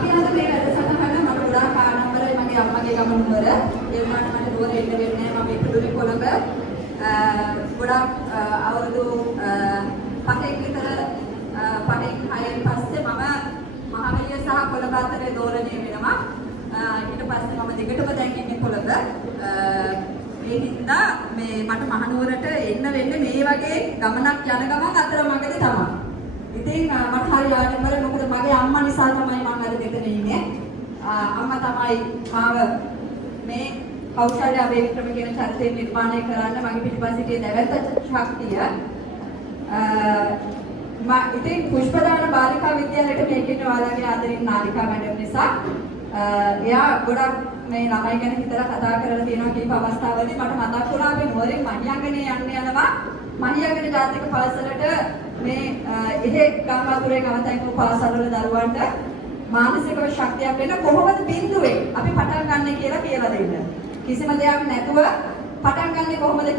අපි අද මේ වැඩසටහන මම ගොඩාක් ආනම්බරයි මගේ අම්මගේ ගම නුවර. ඒ වුණාට මට නුවර එන්න වෙන්නේ නැහැ. මම ඉපදුනේ කොළඹ. ගොඩාක් අවුරුදු 5ක් විතර 5න් 6න් පස්සේ මම මහවැලිය සහ කොළඹ අතරේ දෝරණය වෙනවා. ඊට පස්සේ මම දිගටම දැන් ඉන්නේ කොළඹ. ඒ හින්දා මේ මට මහනුවරට එන්න වෙන්නේ මේ වගේ ගමනක් යන ගමන් අතරමඟදී තමයි. ඉතින් මට හරි ආඩම්බරයි මොකද මගේ අම්මා නිසා තමයි මම අද දෙතන ඉන්නේ. අම්මා තමයි මාව මේ කෞශල්‍ය අබේක්‍රම කියන චරිතය නිර්මාණය කරන්න මගේ පිටිපස්සේ සිටියේ දැවැන්ත ශක්තිය. ඉතින් පුෂ්පදාන බාලිකා විද්‍යාලයට මේකිට ඔයාලගේ ආදරෙන් නාලිකා මැඩම් නිසා එයා ගොඩක් මේ ළමයි ගැන හිතලා කතා කරලා තියෙනවා කීප අවස්ථාවලදී මට මතක් වුණා මේ නුවරින් මහියංගනේ යන්න යනවා මහියංගන ජාතික පාසලට මේ එහෙ ගම් වතුරේ ගමතැන්කු පාසල්වල දරුවන්ට මානසිකව ශක්තියක් වෙන කොහොමද බිඳුවේ අපි පටන් ගන්න කියලා දෙන්න. කිසිම දෙයක් නැතුව පටන් ගන්න කොහොමද